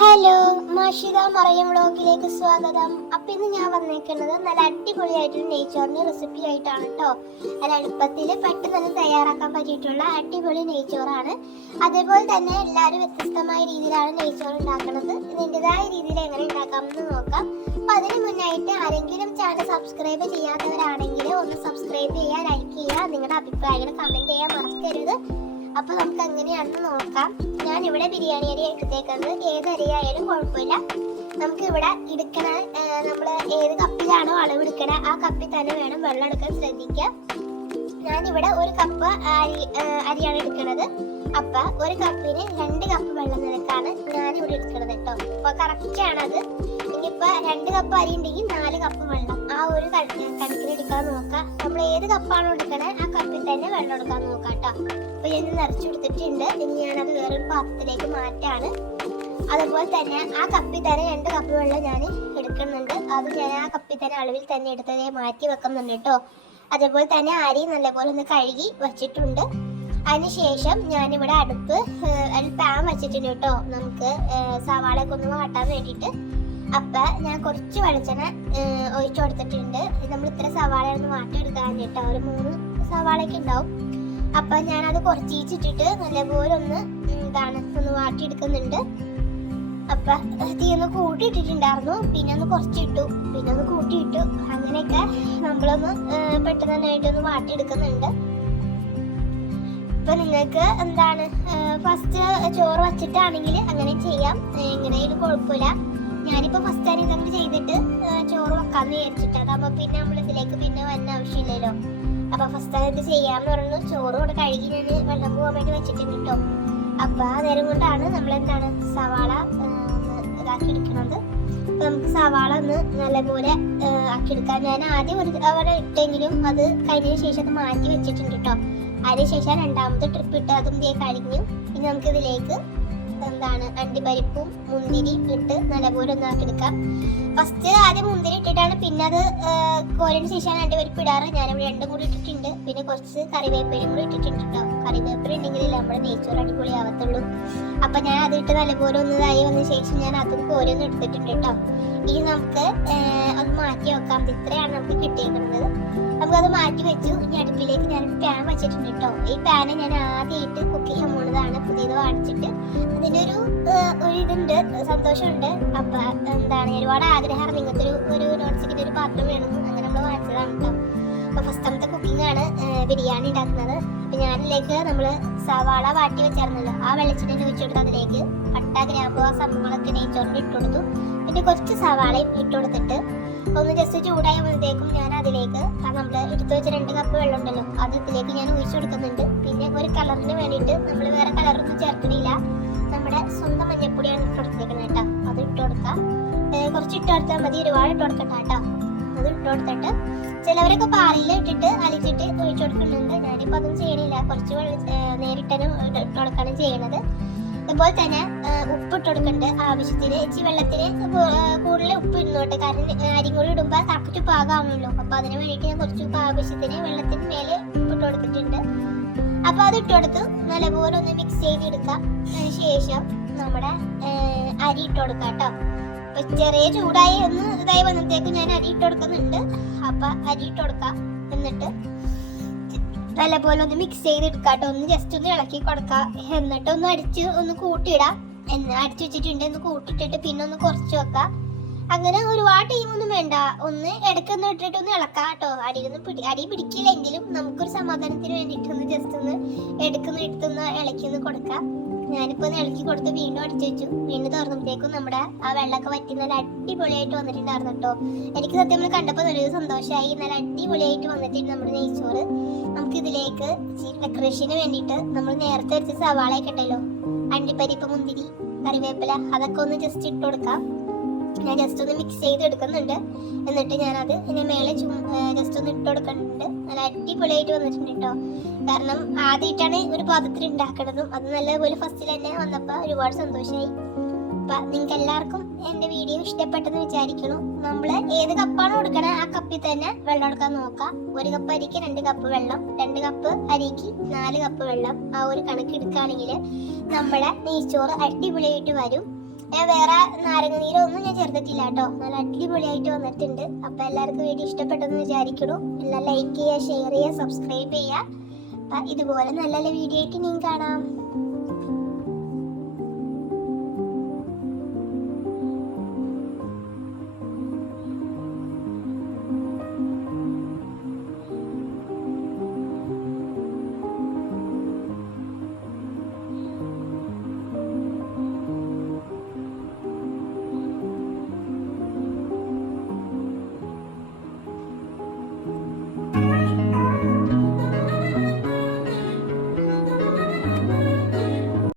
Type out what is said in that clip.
Hello മാഷിത Mariyam വ്ളോഗിലേക്ക് സ്വാഗതം. അപ്പൊ ഇന്ന് ഞാൻ വന്നേക്കുന്നത് നല്ല അടിപൊളിയായിട്ടുള്ള നെയ്ച്ചോറിന്റെ റെസിപ്പി ആയിട്ടാണ് കേട്ടോ നല്ല എളുപ്പത്തിൽ പെട്ടെന്ന് തന്നെ തയ്യാറാക്കാൻ പറ്റിയിട്ടുള്ള അടിപൊളി നെയ്ച്ചോറാണ്. അതേപോലെ തന്നെ എല്ലാവരും വ്യത്യസ്തമായ രീതിയിലാണ് നെയ്ച്ചോറ് ഉണ്ടാക്കുന്നത് ഇതിന്റെതായ രീതിയിൽ എങ്ങനെ ഉണ്ടാക്കാമെന്ന് നോക്കാം. അപ്പൊ അതിന് മുന്നായിട്ട് ആരെങ്കിലും ചാനൽ സബ്സ്ക്രൈബ് ചെയ്യാത്തവരാണെങ്കിൽ ഒന്ന് സബ്സ്ക്രൈബ് ചെയ്യുക ലൈക്ക് ചെയ്യുക നിങ്ങളുടെ അഭിപ്രായങ്ങൾ കമന്റ് ചെയ്യാൻ മറക്കരുത്. അപ്പൊ നമുക്ക് എങ്ങനെയാണെന്ന് നോക്കാം. ഞാൻ ഇവിടെ ബിരിയാണി അരി എടുത്തേക്കുന്നത്. ഏത് അരിയായാലും കുഴപ്പമില്ല. നമുക്ക് ഇവിടെ എടുക്കണ നമ്മൾ ഏത് കപ്പിലാണോ അളവ് എടുക്കണ ആ കപ്പിൽ തന്നെ വേണം വെള്ളം എടുക്കാൻ ശ്രദ്ധിക്കുക. ഞാനിവിടെ ഒരു കപ്പ് അരി അരിയാണ് എടുക്കുന്നത് അപ്പൊ ഒരു കപ്പിന് രണ്ട് കപ്പ് വെള്ളം നിരക്കാണ് ഞാൻ ഇവിടെ എടുക്കുന്നത് കേട്ടോ. അപ്പൊ കറക്റ്റ് ആണത്. ഇനിയിപ്പോ രണ്ട് കപ്പ് അരി ഉണ്ടെങ്കിൽ നാല് കപ്പ് വെള്ളം. ആ ഒരു കണ- കണക്കിന് എടുക്കാൻ നോക്കാം. നമ്മൾ ഏത് കപ്പാണോ എടുക്കണേ ആ തന്നെ വെള്ളം എടുക്കാൻ നോക്കാം കേട്ടോ അപ്പൊ ഞാൻ നിറച്ചെടുത്തിട്ടുണ്ട് ഇനി ഞാനത് വേറൊരു പാത്രത്തിലേക്ക് മാറ്റാണ്. അതുപോലെ തന്നെ ആ കപ്പിൽ തന്നെ രണ്ട് കപ്പ് വെള്ളം ഞാൻ എടുക്കുന്നുണ്ട്. അത് ഞാൻ ആ കപ്പിൽ തന്നെ അളവിൽ തന്നെ എടുത്തത് മാറ്റി വെക്കുന്നുണ്ട് കേട്ടോ. അതേപോലെ തന്നെ അരി നല്ലപോലെ ഒന്ന് കഴുകി വെച്ചിട്ടുണ്ട്. അതിനുശേഷം ഞാനിവിടെ അടുപ്പ് ഒരു പാൻ വെച്ചിട്ടുണ്ട് കേട്ടോ. നമുക്ക് സവാളയൊക്കെ ഒന്ന് വാട്ടാൻ വേണ്ടിയിട്ട്. അപ്പൊ ഞാൻ കുറച്ച് വെളിച്ചെണ്ണ ഒഴിച്ചു കൊടുത്തിട്ടുണ്ട്. നമ്മൾ ഇത്ര സവാള ഒന്ന് വാട്ടിയെടുക്കാൻ കേട്ടോ. ഒരു മൂന്ന് സവാളയൊക്കെ ഉണ്ടാവും അപ്പൊ ഞാനത് കുറച്ച് ഈച്ചിട്ടിട്ട് നല്ലപോലെ ഒന്ന് എന്താണ് ഒന്ന് വാട്ടിയെടുക്കുന്നുണ്ട്. അപ്പൊ തീ ഒന്ന് കൂട്ടിയിട്ടിട്ടുണ്ടായിരുന്നു. പിന്നെ ഒന്ന് കുറച്ചിട്ടു. പിന്നെ ഒന്ന് കൂട്ടിയിട്ടു. അങ്ങനെയൊക്കെ നമ്മളൊന്ന് പെട്ടെന്ന് തന്നെയായിട്ട് ഒന്ന് വാട്ടിയെടുക്കുന്നുണ്ട്. ഇപ്പൊ നിങ്ങൾക്ക് എന്താണ് ഫസ്റ്റ് ചോറ് വച്ചിട്ടാണെങ്കിൽ അങ്ങനെ ചെയ്യാം. എങ്ങനെയായാലും കുഴപ്പമില്ല. ഞാനിപ്പോ ഫസ്റ്റ് തന്നെ ഇതങ്ങനെ ചെയ്തിട്ട് ചോറ് വെക്കാന്ന് വിചാരിച്ചിട്ട്. അതാകുമ്പോ പിന്നെ നമ്മൾ ഇതിലേക്ക് പിന്നെ വന്ന ആവശ്യമില്ലല്ലോ. അപ്പൊ ഫസ്റ്റ് അത് ചെയ്യാന്ന് പറഞ്ഞു. ചോറ് കൂടെ കഴുകി ഞാൻ വെള്ളം പോകാൻ വേണ്ടി വെച്ചിട്ടുണ്ട് കേട്ടോ. അപ്പൊ ആ നേരം കൊണ്ടാണ് നമ്മൾ എന്താണ് സവാള ഇതാക്കിയെടുക്കണത് അപ്പൊ നമുക്ക് സവാള ഒന്ന് നല്ലപോലെ ആക്കി ആക്കിയെടുക്കാം. ഞാൻ ആദ്യം ഒരു അവിടെ ഇട്ടെങ്കിലും അത് കഴിഞ്ഞതിന് ശേഷം അത് മാറ്റി വെച്ചിട്ടുണ്ട് കേട്ടോ. അതിനുശേഷം രണ്ടാമത്തെ ട്രിപ്പ് ഇട്ട് അതും കഴിഞ്ഞു. ഇനി നമുക്ക് ഇതിലേക്ക് എന്താണ് അണ്ടിപ്പരിപ്പും മുന്തിരി ഇട്ട് നല്ലപോലെ ഒന്ന് ആക്കിയെടുക്കാം ഫസ്റ്റ് ആദ്യം മുന്തിരി ഇട്ടിട്ടാണ്. പിന്നെ അത് കോരിന് ശേഷമാണ് അണ്ടിപ്പരിപ്പ് ഇടാറ്. ഞാനിവിടെ രണ്ടും കൂടി ഇട്ടിട്ടുണ്ട്. പിന്നെ കുറച്ച് കറിവേപ്പിലയും കൂടി ഇട്ടിട്ടുണ്ട് കേട്ടോ കറിവേപ്പില ഉണ്ടെങ്കിൽ നമ്മുടെ നെയ്ച്ചോറ് അടിപൊളി ആവത്തുള്ളൂ. അപ്പൊ ഞാൻ അതിട്ട് നല്ലപോലെ ഒന്ന് ഇതായി വന്ന ശേഷം ഞാൻ അതും കോരൊന്നും എടുത്തിട്ടുണ്ട് കേട്ടോ ഇനി നമുക്ക് ഒന്ന് മാറ്റി വെക്കാം. ഇത് ഇത്രയാണ് നമുക്ക് കിട്ടിയിരിക്കുന്നത്. നമുക്കത് മാറ്റി വെച്ചു. ഇനി അടുപ്പിലേക്ക് ഞാൻ പാൻ വെച്ചിട്ടുണ്ട് കേട്ടോ ഈ പാന് ഞാൻ ആദ്യമായിട്ട് സന്തോഷമുണ്ട്. അപ്പൊ എന്താണ് ഒരുപാട് ആഗ്രഹമാണ്. ഇങ്ങനത്തെ ഒരു ഒരു നോട്ട് സ്റ്റിക്കിന്റെ ഒരു പാത്രം വേണമെന്ന് അങ്ങനെ നമ്മൾ വാങ്ങിച്ചതാണ് കേട്ടോ അപ്പൊ ഫസ്റ്റമത്തെ കുക്കിംഗ് ആണ് ബിരിയാണി ഉണ്ടാക്കുന്നത്. അപ്പൊ ഞാനിലേക്ക് നമ്മൾ സവാള വാട്ടി വെച്ചായിരുന്നല്ലോ ആ വെളിച്ചെണ്ണ ഒഴിച്ചു കൊടുത്ത് അതിലേക്ക് പട്ട ഗ്രാമ്പു ആ സംഭവങ്ങളൊക്കെ നെയ്ച്ചോറിന് ഇട്ട് കൊടുത്തു. പിന്നെ കുറച്ച് സവാളയും ഇട്ട് കൊടുത്തിട്ട് ഒന്ന് ജസ്റ്റ് ചൂടായി വന്നതേക്കും ഞാൻ അതിലേക്ക് നമ്മൾ എടുത്തു വെച്ച രണ്ട് കപ്പ് വെള്ളം ഉണ്ടല്ലോ അത് ഇതിലേക്ക് ഞാൻ ഒഴിച്ചു കൊടുക്കുന്നുണ്ട്. പിന്നെ ഒരു കളറിന് വേണ്ടിയിട്ട് നമ്മൾ വേറെ കളറൊന്നും നമ്മുടെ സ്വന്തം മഞ്ഞപ്പൊടിയാണ് ഇട്ട് കൊടുത്തേക്കുന്നത് കേട്ടോ. അത് ഇട്ട് കൊടുക്കാം. കുറച്ച് ഇട്ട് കൊടുത്താൽ മതി. ഒരുപാട് ഇട്ട് കൊടുക്കണ്ട കേട്ടോ. അത് ഇട്ട് കൊടുത്തിട്ട് ചിലവരൊക്കെ പാലിൽ ഇട്ടിട്ട് അലിച്ചിട്ട് ഒഴിച്ചു കൊടുക്കുന്നുണ്ട്. ഞാനിപ്പോൾ അതൊന്നും ചെയ്യണില്ല. കുറച്ച് നേരിട്ടാണ് ഇട്ട് കൊടുക്കാനും ചെയ്യണത്. അതുപോലെ തന്നെ ഉപ്പ് ഇട്ട് കൊടുക്കുന്നുണ്ട് ആവശ്യത്തിന്. ഇച്ചി വെള്ളത്തിന് കൂടുതൽ ഉപ്പ് ഇടുന്നുണ്ട് കാരണം അരി അരിയും കൂടി ഇടുമ്പോൾ കറക്റ്റ് പാകമാണല്ലോ അപ്പൊ അതിന് വേണ്ടിയിട്ട് ഞാൻ കുറച്ച് ആവശ്യത്തിന് വെള്ളത്തിന് മേലെ ഉപ്പ് ഇട്ട് കൊടുത്തിട്ടുണ്ട്. അപ്പൊ അത് ഇട്ട് കൊടുത്ത് നല്ലപോലെ ഒന്ന് മിക്സ് ചെയ്തെടുക്കാം. അതിന് ശേഷം നമ്മുടെ അരി ഇട്ട് കൊടുക്കാം കേട്ടോ. ചെറിയ ചൂടായി ഒന്ന് ഇതായി വന്നത്തേക്ക് ഞാൻ അരി ഇട്ട് കൊടുക്കുന്നുണ്ട്. അപ്പൊ അരി ഇട്ട് കൊടുക്കാം. എന്നിട്ട് നല്ലപോലെ ഒന്ന് മിക്സ് ചെയ്തെടുക്കാം കേട്ടോ. ഒന്ന് ജസ്റ്റ് ഒന്ന് ഇളക്കി കൊടുക്കാം. എന്നിട്ട് ഒന്ന് അടിച്ച് ഒന്ന് കൂട്ടിയിടാം. എന്ന് അടിച്ചു വെച്ചിട്ടുണ്ട്. ഒന്ന് കൂട്ടിയിട്ടിട്ട് പിന്നെ ഒന്ന് കുറച്ച് വെക്കാം. അങ്ങനെ ഒരുപാട് ഒന്നും വേണ്ട. ഒന്ന് ഇടയ്ക്കൊന്ന് ഇട്ടിട്ട് ഒന്ന് ഇളക്കാം കേട്ടോ. അടിയൊന്നും പിടി അടി പിടിക്കില്ലെങ്കിലും നമുക്കൊരു സമാധാനത്തിന് വേണ്ടിയിട്ട് ഒന്ന് ജസ്റ്റ് ഒന്ന് എടുക്കുന്ന എടുത്തൊന്ന് ഇളക്കി ഒന്ന് കൊടുക്കാം. ഞാനിപ്പോ ഇളക്കി കൊടുത്ത് വീണ്ടും അടിച്ചു വെച്ചു. വീണ്ടും തുറന്നപ്പോഴത്തേക്കും നമ്മുടെ ആ വെള്ളമൊക്കെ വറ്റി നല്ല അടിപൊളിയായിട്ട് വന്നിട്ടുണ്ടായിരുന്നു കേട്ടോ. എനിക്ക് സത്യം നമ്മൾ കണ്ടപ്പോൾ നല്ലൊരു സന്തോഷമായി. നല്ല അടിപൊളിയായിട്ട് വന്നിട്ടുണ്ട് നമ്മുടെ നെയ്ച്ചോറ്. നമുക്ക് ഇതിലേക്ക് ഡെക്കറേഷന് വേണ്ടിയിട്ട് നമ്മൾ നേരത്തെ വെച്ച സവാളയൊക്കെ ഉണ്ടല്ലോ. അണ്ടിപ്പരിപ്പ് മുന്തിരി കറിവേപ്പില അതൊക്കെ ഒന്ന് ജസ്റ്റ് ഇട്ട് കൊടുക്കാം. ഞാൻ ജസ്റ്റ് ഒന്ന് മിക്സ് ചെയ്ത് എടുക്കുന്നുണ്ട് എന്നിട്ട് ഞാനത് ഇതിന്റെ മേലെ ജസ്റ്റ് ഒന്ന് ഇട്ട് കൊടുക്കുന്നുണ്ട്. നല്ല അടിപൊളിയായിട്ട് വന്നിട്ടുണ്ട് കേട്ടോ കാരണം ആദ്യമായിട്ടാണ് ഒരു പാത്രത്തിൽ ഉണ്ടാക്കണതും അത് നല്ലപോലെ ഫസ്റ്റിൽ തന്നെ വന്നപ്പോൾ ഒരുപാട് സന്തോഷമായി അപ്പൊ നിങ്ങൾക്ക് എല്ലാവർക്കും എന്റെ വീഡിയോ ഇഷ്ടപ്പെട്ടെന്ന് വിചാരിക്കണം നമ്മൾ ഏത് കപ്പാണ് കൊടുക്കണേ ആ കപ്പിൽ തന്നെ വെള്ളം എടുക്കാൻ നോക്കാം. ഒരു കപ്പ് അരിക്ക് രണ്ട് കപ്പ് വെള്ളം രണ്ട് കപ്പ് അരിക്ക് നാല് കപ്പ് വെള്ളം. ആ ഒരു കണക്ക് എടുക്കുകയാണെങ്കിൽ നമ്മുടെ നെയ്ച്ചോറ് അടിപൊളിയായിട്ട് വരും. ഞാൻ വേറെ നാരങ്ങ നീരൊന്നും ഞാൻ ചേർത്തിട്ടില്ല കേട്ടോ. നല്ല അടിപൊളിയായിട്ട് വന്നിട്ടുണ്ട്. അപ്പൊ എല്ലാവർക്കും വീഡിയോ ഇഷ്ടപ്പെട്ടെന്ന് വിചാരിക്കണു എല്ലാം ലൈക്ക് ചെയ്യുക ഷെയർ ചെയ്യുക സബ്സ്ക്രൈബ് ചെയ്യുക. ഇതുപോലെ നല്ല നല്ല വീഡിയോ ആയിട്ട് ഇനിയും കാണാം.